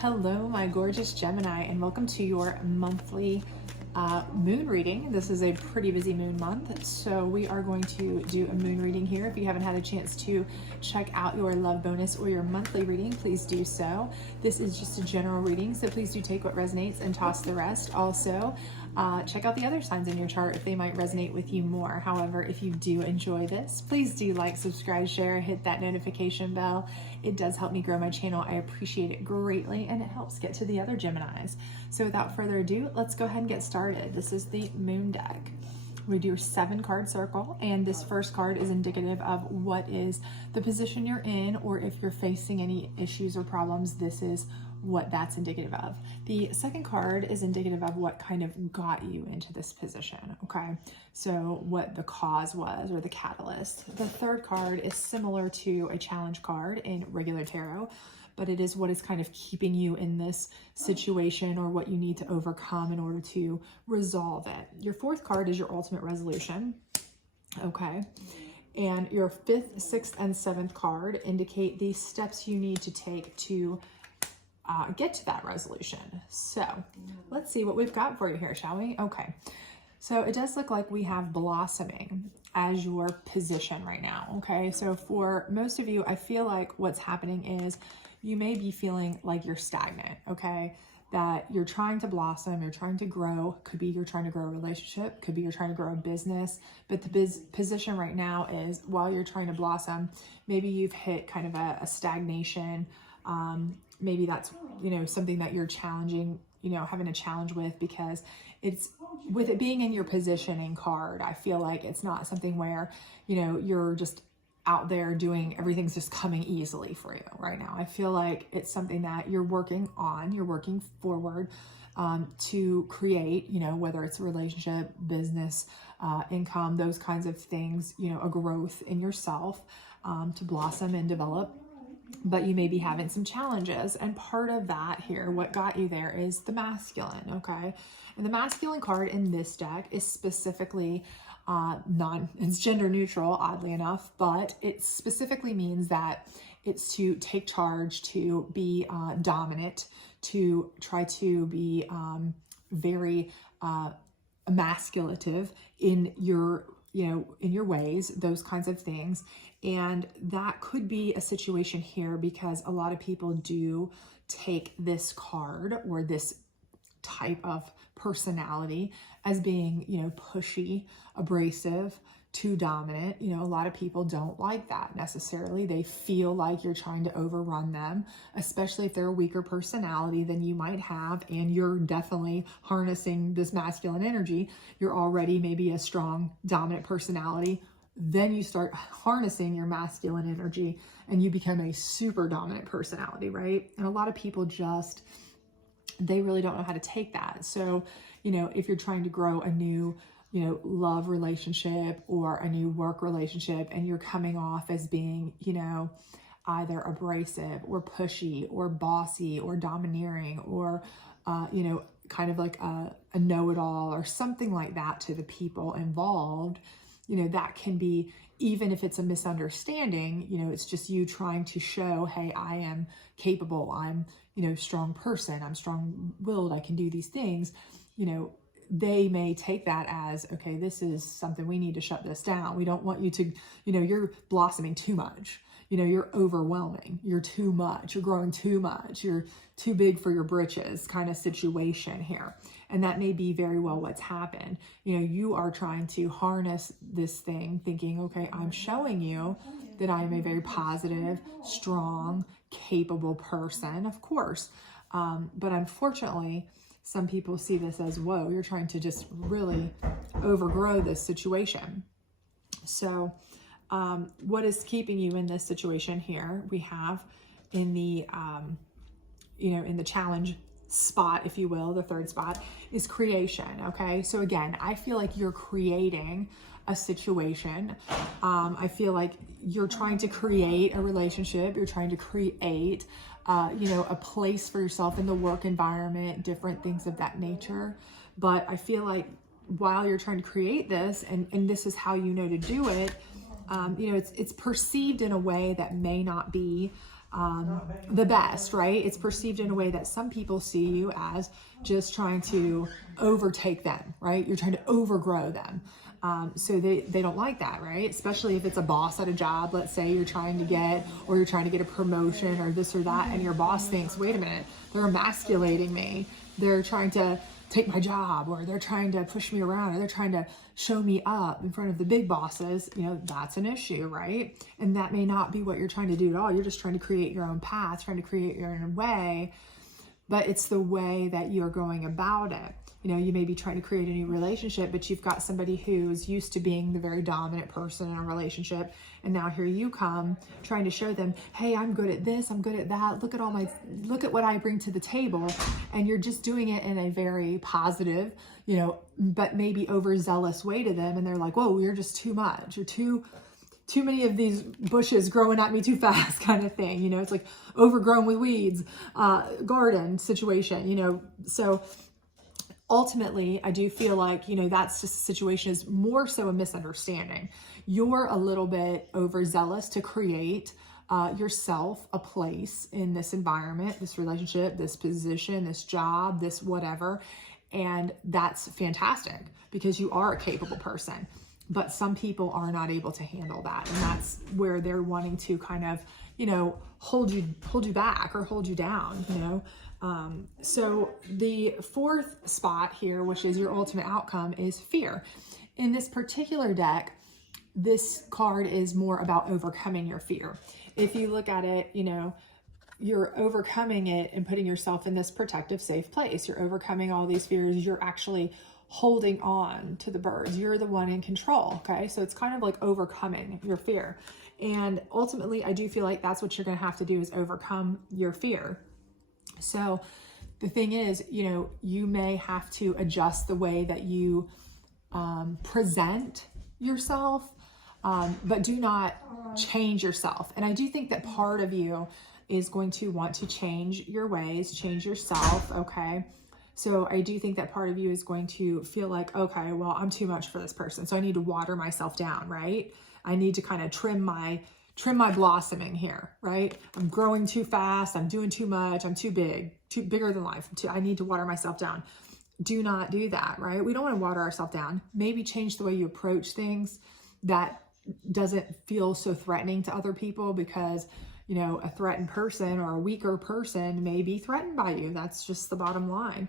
Hello, my gorgeous Gemini, and welcome to your monthly moon reading. This is a pretty busy moon month, so we are going to do a moon reading here. If you haven't had a chance to check out your love bonus or your monthly reading, please do so. This is just a general reading, so please do take what resonates and toss the rest. Also, check out the other signs in your chart if they might resonate with you more. However, if you do enjoy this, please do like, subscribe, share, hit that notification bell. It does help me grow my channel. I appreciate it greatly, and it helps get to the other Geminis. So without further ado, let's go ahead and get started. This is the moon deck. We do a 7-card circle, and this first card is indicative of what is the position you're in, or if you're facing any issues or problems, this is what that's indicative of. The second card is indicative of what kind of got you into this position, okay? So what the cause was, or the catalyst. The third card is similar to a challenge card in regular tarot, but it is what is kind of keeping you in this situation, or what you need to overcome in order to resolve it. Your fourth card is your ultimate resolution, okay? And your fifth, sixth, and seventh card indicate the steps you need to take to get to that resolution. So let's see what we've got for you here, shall we? Okay, so it does look like we have blossoming as your position right now, okay? So for most of you, I feel like what's happening is you may be feeling like you're stagnant, okay? That you're trying to blossom, you're trying to grow. Could be you're trying to grow a relationship, could be you're trying to grow a business, but the position right now is while you're trying to blossom, maybe you've hit kind of a stagnation. Maybe that's, something that you're challenging, having a challenge with, because it's, with it being in your positioning card, I feel like it's not something where, you're just out there doing, everything's just coming easily for you right now. I feel like it's something that you're working on, you're working forward to create, whether it's a relationship, business, income, those kinds of things, a growth in yourself to blossom and develop. But you may be having some challenges, and part of that here, what got you there, is the masculine, okay? And the masculine card in this deck is specifically it's gender neutral, oddly enough, but it specifically means that it's to take charge, to be dominant, to try to be very emasculative in your in your ways, those kinds of things. And that could be a situation here, because a lot of people do take this card or this type of personality as being, pushy, abrasive, too dominant. A lot of people don't like that necessarily. They feel like you're trying to overrun them, especially if they're a weaker personality than you might have, and you're definitely harnessing this masculine energy. You're already maybe a strong, dominant personality. Then you start harnessing your masculine energy and you become a super dominant personality, right? And a lot of people they really don't know how to take that. So, if you're trying to grow a new love relationship or a new work relationship, and you're coming off as being, either abrasive or pushy or bossy or domineering, or, kind of like a know-it-all or something like that to the people involved, that can be, even if it's a misunderstanding, it's just you trying to show, hey, I am capable, I'm, strong person, I'm strong-willed, I can do these things, they may take that as, okay, this is something, we need to shut this down. We don't want you to, you're blossoming too much. You're overwhelming. You're too much. You're growing too much. You're too big for your britches kind of situation here. And that may be very well what's happened. You are trying to harness this thing thinking, okay, I'm showing you that I am a very positive, strong, capable person, of course. But unfortunately, some people see this as, whoa, you're trying to just really overgrow this situation. So what is keeping you in this situation here? We have in the, in the challenge spot, if you will, the third spot is creation. Okay. So again, I feel like you're creating a situation. I feel like you're trying to create a relationship. You're trying to create, a place for yourself in the work environment, different things of that nature. But I feel like while you're trying to create this, and this is how to do it, it's perceived in a way that may not be the best, right? It's perceived in a way that some people see you as just trying to overtake them, right? You're trying to overgrow them. So they don't like that, right? Especially if it's a boss at a job. Let's say you're trying to get a promotion or this or that, and your boss thinks, wait a minute, they're emasculating me. They're trying to take my job, or they're trying to push me around, or they're trying to show me up in front of the big bosses. That's an issue, right? And that may not be what you're trying to do at all. You're just trying to create your own path, trying to create your own way, but it's the way that you're going about it. You may be trying to create a new relationship, but you've got somebody who's used to being the very dominant person in a relationship. And now here you come trying to show them, hey, I'm good at this, I'm good at that. Look at what I bring to the table. And you're just doing it in a very positive, but maybe overzealous way to them. And they're like, whoa, you're just too much. You're too many of these bushes growing at me too fast kind of thing. It's like overgrown with weeds, garden situation, so ultimately, I do feel like, that's just a situation is more so a misunderstanding. You're a little bit overzealous to create yourself a place in this environment, this relationship, this position, this job, this whatever. And that's fantastic because you are a capable person. But some people are not able to handle that. And that's where they're wanting to kind of, hold you back or hold you down, So the fourth spot here, which is your ultimate outcome, is fear. In this particular deck, this card is more about overcoming your fear. If you look at it, you're overcoming it and putting yourself in this protective, safe place. You're overcoming all these fears. You're actually holding on to the birds. You're the one in control. Okay. So it's kind of like overcoming your fear. And ultimately, I do feel like that's what you're going to have to do is overcome your fear. So the thing is, you may have to adjust the way that you present yourself, but do not change yourself. And I do think that part of you is going to want to change your ways, change yourself. Okay. So I do think that part of you is going to feel like, okay, well, I'm too much for this person. So I need to water myself down, right? I need to kind of trim my blossoming here, right? I'm growing too fast. I'm doing too much. I'm too bigger than life. I need to water myself down. Do not do that, right? We don't want to water ourselves down. Maybe change the way you approach things that doesn't feel so threatening to other people because, a threatened person or a weaker person may be threatened by you. That's just the bottom line.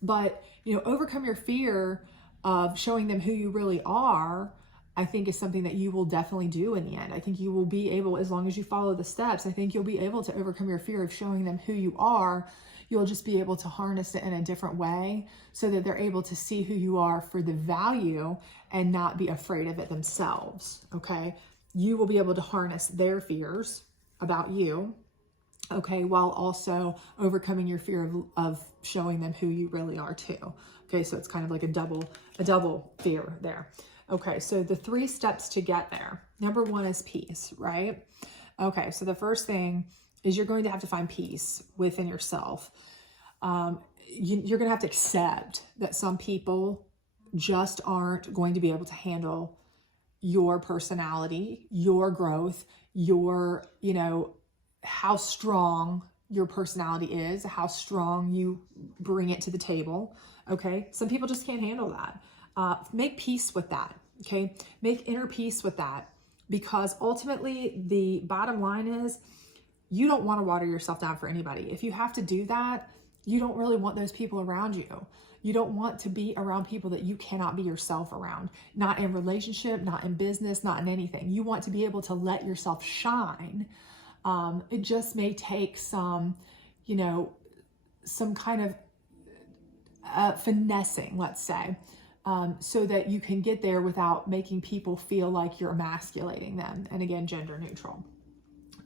But, overcome your fear of showing them who you really are, I think is something that you will definitely do in the end. I think you will be able, as long as you follow the steps, I think you'll be able to overcome your fear of showing them who you are. You'll just be able to harness it in a different way so that they're able to see who you are for the value and not be afraid of it themselves. Okay. You will be able to harness their fears about you. Okay. While also overcoming your fear of showing them who you really are too. Okay. So it's kind of like a double fear there. Okay, so the 3 steps to get there. Number 1 is peace, right? Okay, so the first thing is you're going to have to find peace within yourself. You're going to have to accept that some people just aren't going to be able to handle your personality, your growth, your, how strong your personality is, how strong you bring it to the table. Okay, some people just can't handle that. Make peace with that, okay? Make inner peace with that because ultimately the bottom line is you don't want to water yourself down for anybody. If you have to do that, you don't really want those people around you. You don't want to be around people that you cannot be yourself around, not in relationship, not in business, not in anything. You want to be able to let yourself shine. It just may take some kind of finessing, let's say. So that you can get there without making people feel like you're emasculating them. And again, gender neutral.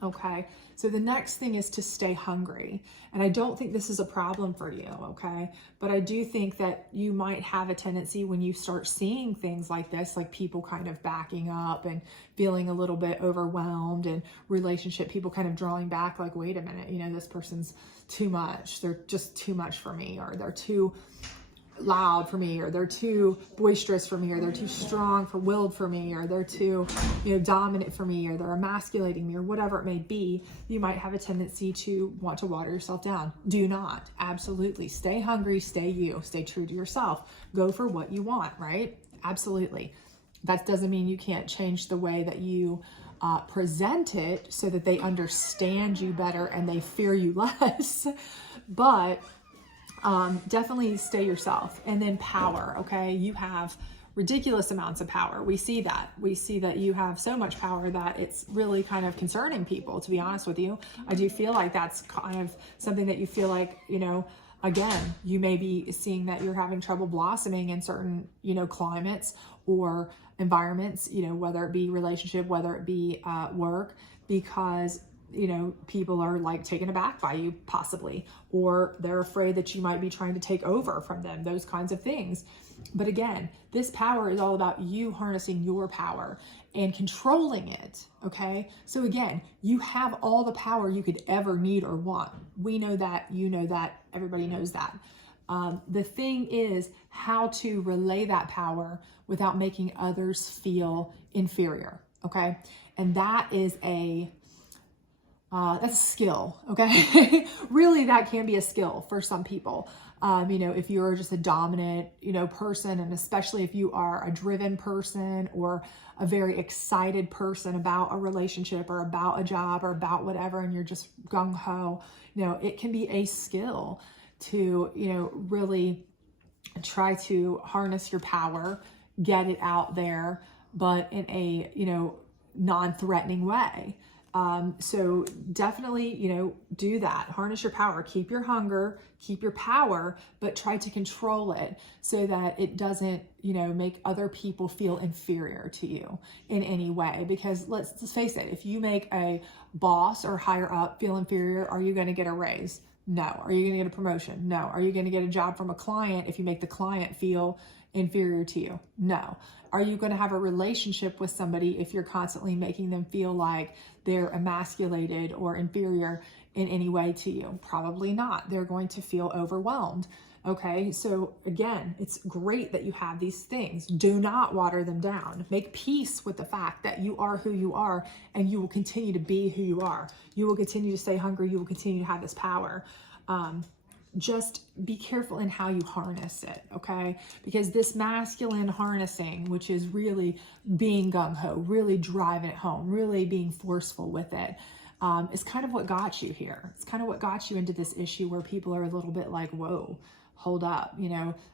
Okay. So the next thing is to stay hungry. And I don't think this is a problem for you. Okay. But I do think that you might have a tendency when you start seeing things like this, like people kind of backing up and feeling a little bit overwhelmed and relationship people kind of drawing back like, wait a minute, this person's too much. They're just too much for me, or they're too loud for me, or they're too boisterous for me, or they're too willed for me, or they're too, dominant for me, or they're emasculating me, or whatever it may be, you might have a tendency to want to water yourself down. Do not. Absolutely. Stay hungry, stay you, stay true to yourself. Go for what you want, right? Absolutely. That doesn't mean you can't change the way that you present it so that they understand you better and they fear you less. But definitely stay yourself. And then power, okay? You have ridiculous amounts of power. We see that. We see that you have so much power that it's really kind of concerning people, to be honest with you. I do feel like that's kind of something that you feel like, again, you may be seeing that you're having trouble blossoming in certain, climates or environments, whether it be relationship, whether it be work, because people are like taken aback by you possibly, or they're afraid that you might be trying to take over from them, those kinds of things. But again, this power is all about you harnessing your power and controlling it. Okay. So again, you have all the power you could ever need or want. We know that, that, everybody knows that. The thing is how to relay that power without making others feel inferior. Okay. And that's a skill, okay? Really, that can be a skill for some people. If you're just a dominant, person, and especially if you are a driven person or a very excited person about a relationship or about a job or about whatever, and you're just gung-ho, it can be a skill to, really try to harness your power, get it out there, but in a, non-threatening way. So definitely, do that. Harness your power, keep your hunger, keep your power, but try to control it so that it doesn't, make other people feel inferior to you in any way. Because let's face it, if you make a boss or higher up feel inferior, are you going to get a raise? No. Are you going to get a promotion? No. Are you going to get a job from a client if you make the client feel inferior to you? No. Are you going to have a relationship with somebody if you're constantly making them feel like they're emasculated or inferior in any way to you? Probably not. They're going to feel overwhelmed. Okay. So again, it's great that you have these things. Do not water them down. Make peace with the fact that you are who you are and you will continue to be who you are. You will continue to stay hungry. You will continue to have this power. Just be careful in how you harness it, okay? Because this masculine harnessing, which is really being gung-ho, really driving it home, really being forceful with it, is kind of what got you here. It's kind of what got you into this issue where people are a little bit like, whoa, hold up,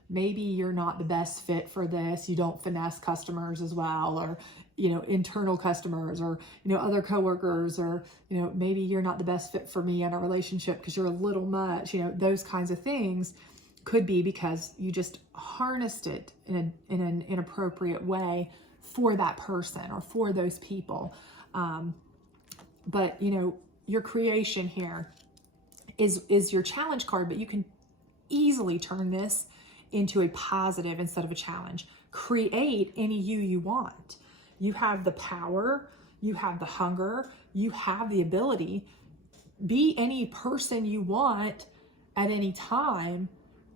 maybe you're not the best fit for this. You don't finesse customers as well, or internal customers, or other coworkers, or maybe you're not the best fit for me in a relationship because you're a little much. Those kinds of things could be because you just harnessed it in an inappropriate way for that person or for those people. But your creation here is your challenge card, but you can easily turn this into a positive instead of a challenge. Create any you want. You have the power, you have the hunger, you have the ability. Be any person you want at any time.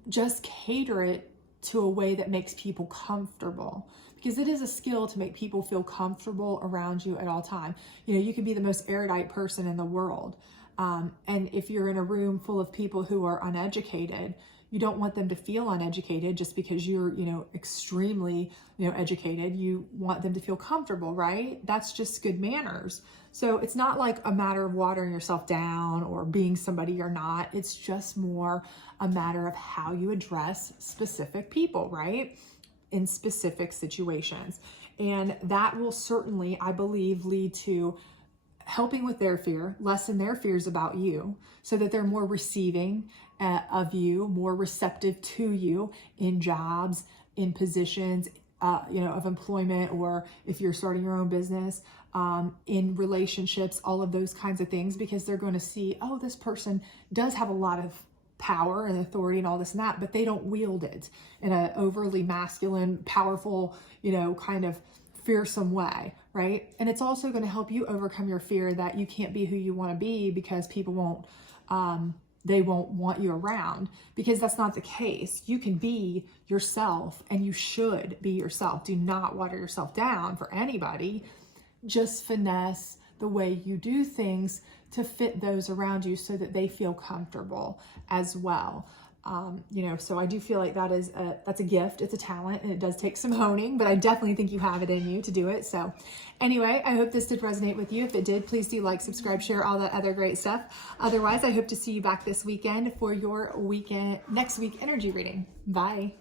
Just cater it to a way that makes people comfortable, because it is a skill to make people feel comfortable around you at all time. You could be the most erudite person in the world. And if you're in a room full of people who are uneducated, you don't want them to feel uneducated just because you're, extremely, educated. You want them to feel comfortable, right? That's just good manners. So it's not like a matter of watering yourself down or being somebody you're not. It's just more a matter of how you address specific people, right? In specific situations. And that will certainly, I believe, lead to helping with their fear, lessen their fears about you, so that they're more receiving of you, more receptive to you in jobs, in positions, of employment, or if you're starting your own business, in relationships, all of those kinds of things, because they're going to see, oh, this person does have a lot of power and authority and all this and that, but they don't wield it in an overly masculine, powerful, kind of fearsome way, right? And it's also going to help you overcome your fear that you can't be who you want to be because people won't they won't want you around, because that's not the case. You can be yourself, and you should be yourself. Do not water yourself down for anybody. Just finesse the way you do things to fit those around you so that they feel comfortable as well. So I do feel like that's a gift. It's a talent, and it does take some honing, but I definitely think you have it in you to do it. So anyway, I hope this did resonate with you. If it did, please do like, subscribe, share, all that other great stuff. Otherwise, I hope to see you back this weekend for your next week energy reading. Bye.